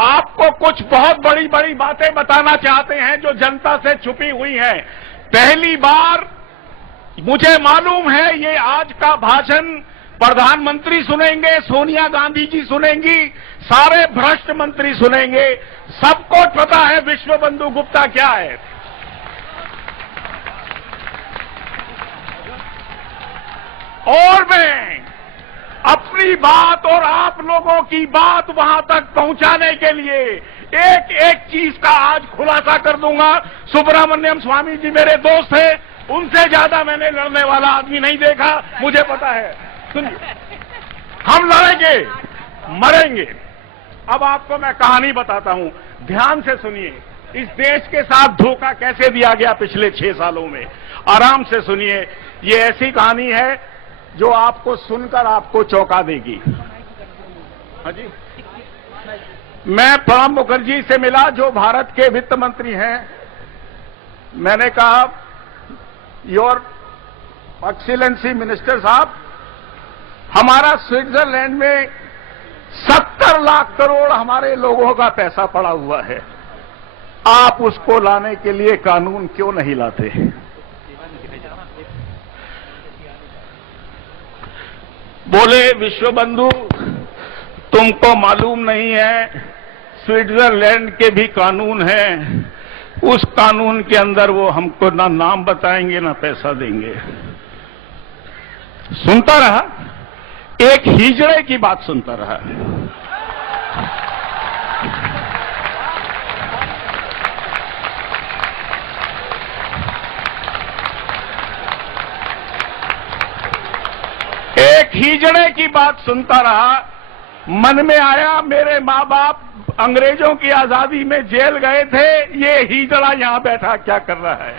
आपको कुछ बहुत बड़ी बड़ी बातें बताना चाहते हैं जो जनता से छुपी हुई हैं। पहली बार मुझे मालूम है ये आज का भाषण प्रधानमंत्री सुनेंगे, सोनिया गांधी जी सुनेंगी, सारे भ्रष्ट मंत्री सुनेंगे, सबको पता है विश्व बंधु गुप्ता क्या है। और मैं अपनी बात और आप लोगों की बात वहां तक पहुंचाने के लिए एक एक चीज का आज खुलासा कर दूंगा। सुब्रमण्यम स्वामी जी मेरे दोस्त हैं, उनसे ज्यादा मैंने लड़ने वाला आदमी नहीं देखा, मुझे पता है। सुनिए, हम लड़ेंगे, मरेंगे। अब आपको मैं कहानी बताता हूं, ध्यान से सुनिए। इस देश के साथ धोखा कैसे दिया गया पिछले 6 सालों में, आराम से सुनिए। ये ऐसी कहानी है जो आपको सुनकर आपको चौंका देगी। हाँ जी, मैं प्रणब मुखर्जी से मिला जो भारत के वित्त मंत्री हैं। मैंने कहा, योर एक्सीलेंसी मिनिस्टर साहब, हमारा स्विट्जरलैंड में 70 लाख करोड़ हमारे लोगों का पैसा पड़ा हुआ है, आप उसको लाने के लिए कानून क्यों नहीं लाते? बोले, विश्व बंधु तुमको मालूम नहीं है, स्विट्जरलैंड के भी कानून हैं, उस कानून के अंदर वो हमको ना नाम बताएंगे ना पैसा देंगे। सुनता रहा, एक हिजड़े की बात सुनता रहा। एक हिजड़े की बात सुनता रहा। मन में आया, मेरे माँ बाप अंग्रेजों की आजादी में जेल गए थे, ये हिजड़ा यहां बैठा क्या कर रहा है?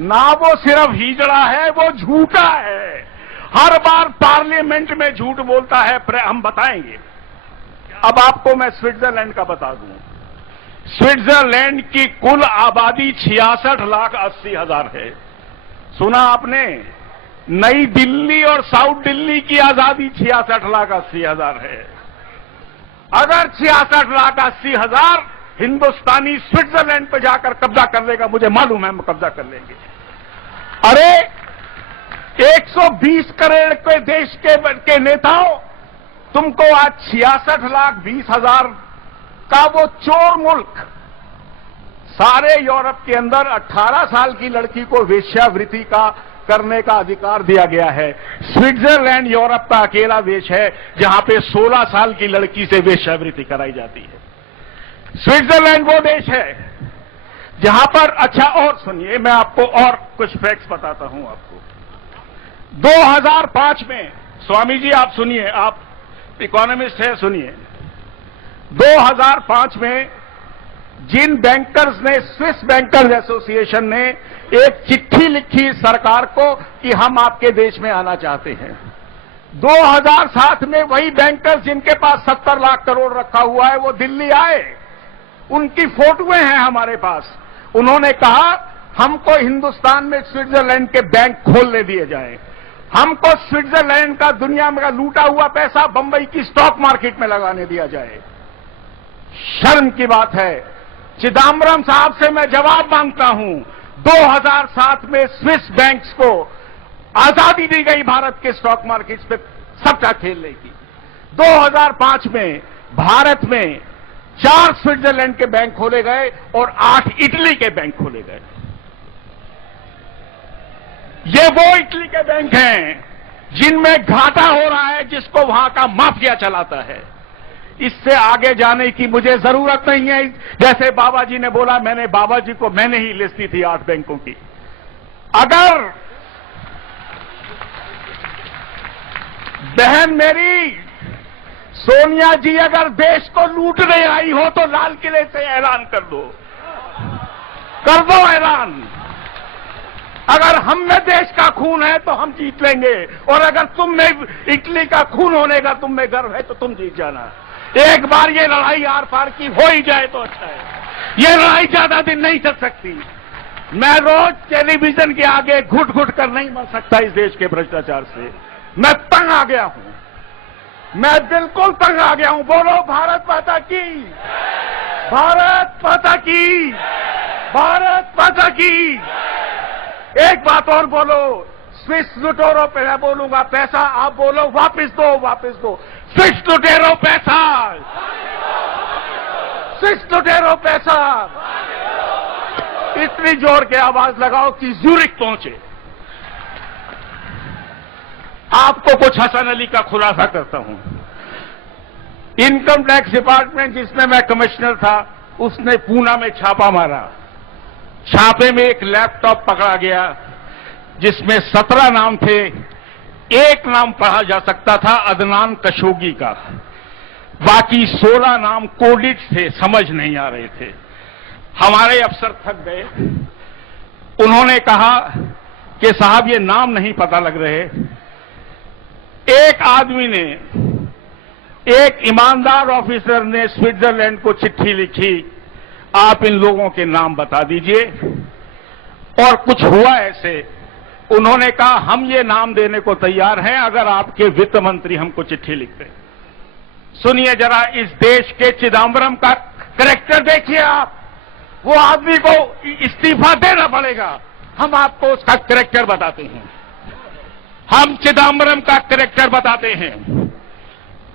ना वो सिर्फ हिजड़ा है, वो झूठा है। हर बार पार्लियामेंट में झूठ बोलता है, हम बताएंगे। अब आपको मैं स्विट्जरलैंड का बता दूं। स्विट्जरलैंड की कुल आबादी 66,80,000 है। सुना आपने? नई दिल्ली और साउथ दिल्ली की आजादी 66,80,000 है। अगर 66,80,000 हिंदुस्तानी स्विट्जरलैंड पे जाकर कब्जा कर लेगा, मुझे मालूम है हम कब्जा कर लेंगे। अरे 120 करोड़ के देश के नेताओं, तुमको आज 66,20,000 का वो चोर मुल्क, सारे यूरोप के अंदर 18 साल की लड़की को वेश्यावृत्ति का करने का अधिकार दिया गया है। स्विट्जरलैंड यूरोप का अकेला देश है जहां पे 16 साल की लड़की से वेश्यावृत्ति कराई जाती है। स्विट्जरलैंड वो देश है जहां पर, अच्छा और सुनिए, मैं आपको और कुछ फैक्ट्स बताता हूं आपको। 2005 में, स्वामी जी आप सुनिए, आप इकोनॉमिस्ट हैं, सुनिए। 2005 में जिन बैंकर्स ने, स्विस बैंकर्स एसोसिएशन ने एक चिट्ठी लिखी सरकार को कि हम आपके देश में आना चाहते हैं। 2007 में वही बैंकर्स जिनके पास 70 लाख करोड़ रखा हुआ है, वो दिल्ली आए, उनकी फोटोएं हैं हमारे पास। उन्होंने कहा हमको हिंदुस्तान में स्विट्जरलैंड के बैंक खोलने दिए जाएं, हमको स्विट्जरलैंड का दुनिया में लूटा हुआ पैसा बंबई की स्टॉक मार्केट में लगाने दिया जाए। शर्म की बात है। चिदम्बरम साहब से मैं जवाब मांगता हूं, 2007 में स्विस बैंक्स को आजादी दी गई भारत के स्टॉक मार्केट पे सबका खेलने की। 2005 में भारत में 4 स्विट्जरलैंड के बैंक खोले गए और 8 इटली के बैंक खोले गए। ये वो इटली के बैंक हैं जिनमें घाटा हो रहा है, जिसको वहां का माफिया चलाता है। इससे आगे जाने की मुझे जरूरत नहीं है। जैसे बाबा जी ने बोला, मैंने बाबा जी को मैंने ही लिस्ट दी थी 8 बैंकों की। अगर बहन मेरी सोनिया जी अगर देश को लूटने आई हो तो लाल किले से ऐलान कर दो ऐलान। अगर हम में देश का खून है तो हम जीत लेंगे, और अगर तुम में इटली का खून होने का तुम में गर्व है तो तुम जीत जाना। एक बार ये लड़ाई आर पार की हो ही जाए तो अच्छा है। ये लड़ाई ज्यादा दिन नहीं चल सकती। मैं रोज टेलीविजन के आगे घुट घुट कर नहीं मर सकता इस देश के भ्रष्टाचार से। मैं तंग आ गया हूं, मैं बिल्कुल तंग आ गया हूं। बोलो भारत माता की, भारत माता की, भारत माता की। एक बात और बोलो, स्विस लुटेरों पे मैं बोलूंगा पैसा, आप बोलो वापस दो, वापस दो। स्विस लुटेरों पैसा, स्विस लुटेरों पैसा। इतनी जोर के आवाज लगाओ कि ज़ूरिक पहुंचे। आपको कुछ हसन अली का खुलासा करता हूं। इनकम टैक्स डिपार्टमेंट जिसमें मैं कमिश्नर था, उसने पूना में छापा मारा। छापे में एक लैपटॉप पकड़ा गया जिसमें 17 नाम थे। एक नाम पढ़ा जा सकता था अदनान कशोगी का, बाकी 16 नाम कोडिट थे, समझ नहीं आ रहे थे। हमारे अफसर थक गए। उन्होंने कहा कि साहब ये नाम नहीं पता लग रहे। एक आदमी ने, एक ईमानदार ऑफिसर ने स्विट्जरलैंड को चिट्ठी लिखी, आप इन लोगों के नाम बता दीजिए। और कुछ हुआ ऐसे, उन्होंने कहा हम ये नाम देने को तैयार हैं अगर आपके वित्त मंत्री हमको चिट्ठी लिखते। सुनिए जरा, इस देश के चिदम्बरम का कैरेक्टर देखिए आप। वो आदमी को इस्तीफा देना पड़ेगा। हम आपको उसका कैरेक्टर बताते हैं, हम चिदम्बरम का कैरेक्टर बताते हैं।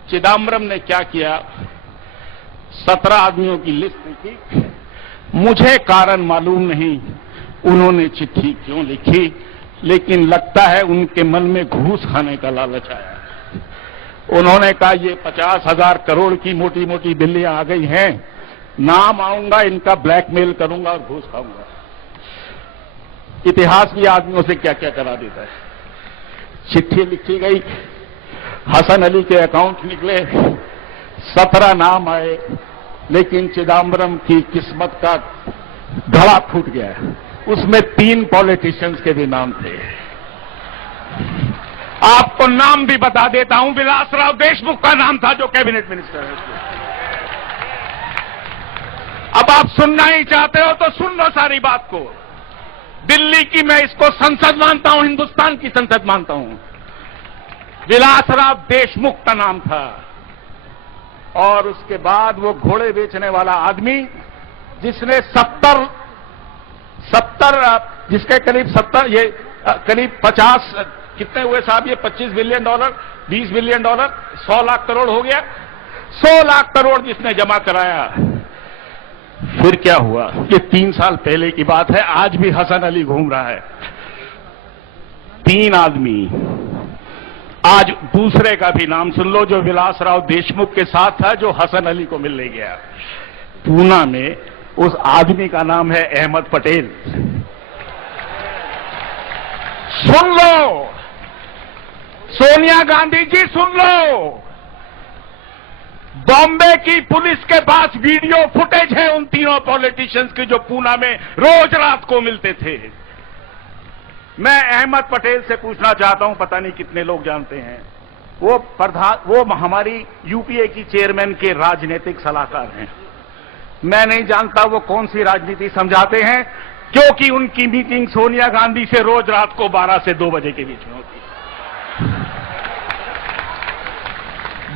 चिदम्बरम ने क्या किया, 17 आदमियों की लिस्ट लिखी। मुझे कारण मालूम नहीं उन्होंने चिट्ठी क्यों लिखी, लेकिन लगता है उनके मन में घूस खाने का लालच आया। उन्होंने कहा ये 50,000 करोड़ की मोटी मोटी बिल्लियां आ गई हैं, नाम आऊंगा, इनका ब्लैकमेल करूंगा और घूस खाऊंगा। इतिहास भी आदमियों से क्या क्या करा देता है। चिट्ठी लिखी गई, हसन अली के अकाउंट निकले, 17 नाम आए, लेकिन चिदम्बरम की किस्मत का घड़ा फूट गया। उसमें 3 पॉलिटिशियंस के भी नाम थे। आपको नाम भी बता देता हूं, विलासराव देशमुख का नाम था जो कैबिनेट मिनिस्टर है। अब आप सुनना ही चाहते हो तो सुन लो सारी बात को। दिल्ली की मैं इसको संसद मानता हूं, हिंदुस्तान की संसद मानता हूं। विलासराव देशमुख का नाम था। और उसके बाद वो घोड़े बेचने वाला आदमी जिसने 70 जिसके करीब 70, ये करीब 50, कितने हुए साहब ये, 25 billion dollar, 20 billion dollar, 100 lakh crore हो गया। 100 लाख करोड़ जिसने जमा कराया, फिर क्या हुआ? ये 3 साल पहले की बात है, आज भी हसन अली घूम रहा है। 3 आदमी। आज दूसरे का भी नाम सुन लो जो विलासराव देशमुख के साथ था, जो हसन अली को मिलने गया पूना में। उस आदमी का नाम है अहमद पटेल। सुन लो सोनिया गांधी जी, सुन लो। बॉम्बे की पुलिस के पास वीडियो फुटेज है उन तीनों पॉलिटिशियंस की जो पूना में रोज रात को मिलते थे। मैं अहमद पटेल से पूछना चाहता हूं, पता नहीं कितने लोग जानते हैं, वो हमारी यूपीए की चेयरमैन के राजनीतिक सलाहकार हैं। मैं नहीं जानता वो कौन सी राजनीति समझाते हैं, क्योंकि उनकी मीटिंग सोनिया गांधी से रोज रात को 12 से 2 बजे के बीच में होती है।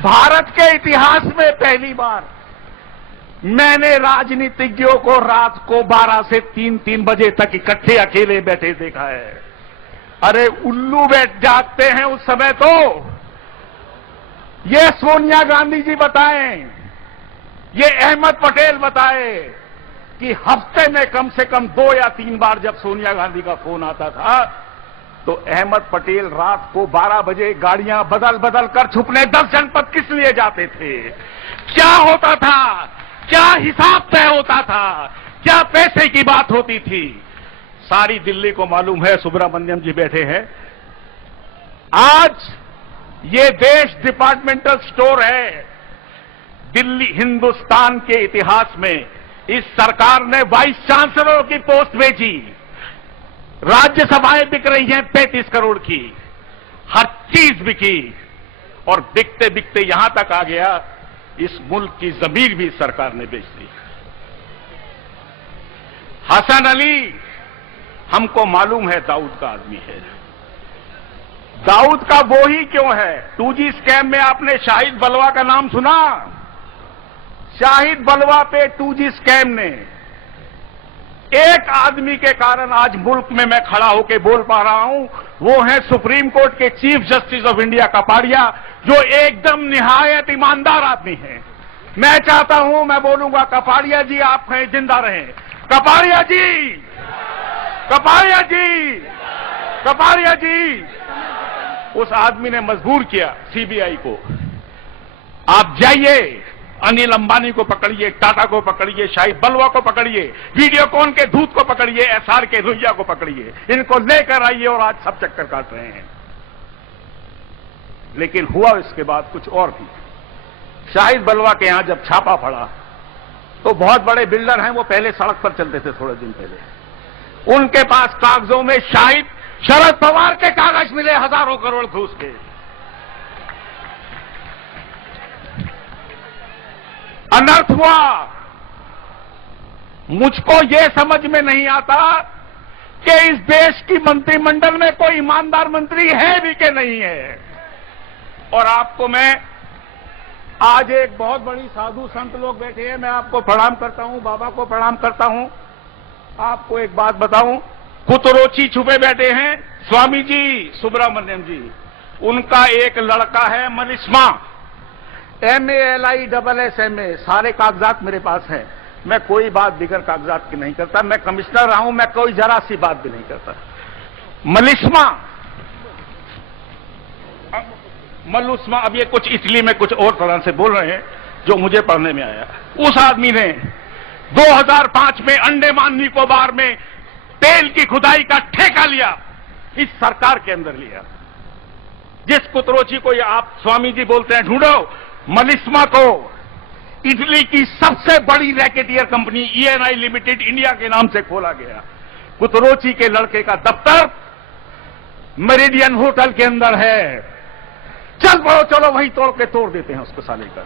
भारत के इतिहास में पहली बार मैंने राजनीतिज्ञों को रात को 12 से 3 बजे तक इकट्ठे अकेले बैठे देखा है। अरे उल्लू बैठ जागते हैं उस समय तो। ये सोनिया गांधी जी बताएं, ये अहमद पटेल बताए कि हफ्ते में कम से कम 2 या 3 बार जब सोनिया गांधी का फोन आता था तो अहमद पटेल रात को 12 बजे गाड़ियां बदल बदल कर छुपने 10 जनपद किस लिए जाते थे? क्या होता था? क्या हिसाब तय होता था? क्या पैसे की बात होती थी? सारी दिल्ली को मालूम है। सुब्रमण्यम जी बैठे हैं। आज ये देश डिपार्टमेंटल स्टोर है। दिल्ली, हिंदुस्तान के इतिहास में इस सरकार ने वाइस चांसलर की पोस्ट भेजी। राज्यसभाएं बिक रही हैं 35 करोड़ की, हर चीज बिकी। और बिकते बिकते यहां तक आ गया, इस मुल्क की जमीन भी सरकार ने बेच दी। हसन अली हमको मालूम है दाऊद का आदमी है। दाऊद का वो ही क्यों है? 2G स्कैम में आपने शाहिद बलवा का नाम सुना? शाहिद बलवा पे 2G स्कैम ने एक आदमी के कारण आज मुल्क में मैं खड़ा होकर बोल पा रहा हूं, वो है सुप्रीम कोर्ट के chief justice of India Kapadia, जो एकदम निहायत ईमानदार आदमी है। मैं चाहता हूं, मैं बोलूंगा, कपाड़िया जी आप कहीं जिंदा रहें। कपाड़िया जी, कपाड़िया जी, कपाड़िया जी। उस आदमी ने मजबूर किया सीबीआई को, आप जाइए, अनिल अंबानी को पकड़िए, टाटा को पकड़िए, शाहिद बलवा को पकड़िए, वीडियोकॉन के दूत को पकड़िए, एसआर के रुइया को पकड़िए, इनको लेकर आइए और आज सब चक्कर काट रहे हैं। लेकिन हुआ इसके बाद कुछ और भी। शाहिद बलवा के यहां जब छापा पड़ा तो बहुत बड़े बिल्डर हैं, वो पहले सड़क पर चलते थे थोड़े दिन पहले, उनके पास कागजों में शरद पवार के कागज मिले, हजारों करोड़ घूस के। अनर्थ हुआ। मुझको यह समझ में नहीं आता कि इस देश की मंत्रिमंडल में कोई ईमानदार मंत्री है भी कि नहीं है। और आपको मैं आज एक बहुत बड़ी साधु संत लोग बैठे हैं, मैं आपको प्रणाम करता हूं, बाबा को प्रणाम करता हूं। आपको एक बात बताऊं, कुतरोची छुपे बैठे हैं स्वामी जी सुब्रमण्यम जी, उनका एक लड़का है मलिस्मा, MALISSMA, सारे कागजात मेरे पास हैं। मैं कोई बात बिगर कागजात की नहीं करता, मैं कमिश्नर रहा हूं, मैं कोई जरा सी बात भी नहीं करता। मलुस्मा, अब ये कुछ इटली में कुछ और तरह से बोल रहे हैं जो मुझे पढ़ने में आया। उस आदमी ने 2005 में अंडमान निकोबार में तेल की खुदाई का ठेका लिया, इस सरकार के अंदर लिया। जिस कुतरोची को ये आप स्वामी जी बोलते हैं, ढूंढो, मलिस्मा को इटली की सबसे बड़ी racketeer company ENI limited India के नाम से खोला गया। कुतरोची के लड़के का दफ्तर मेरिडियन होटल के अंदर है। चल पड़ो, चलो वहीं तोड़ के तोड़ देते हैं उसको साले का।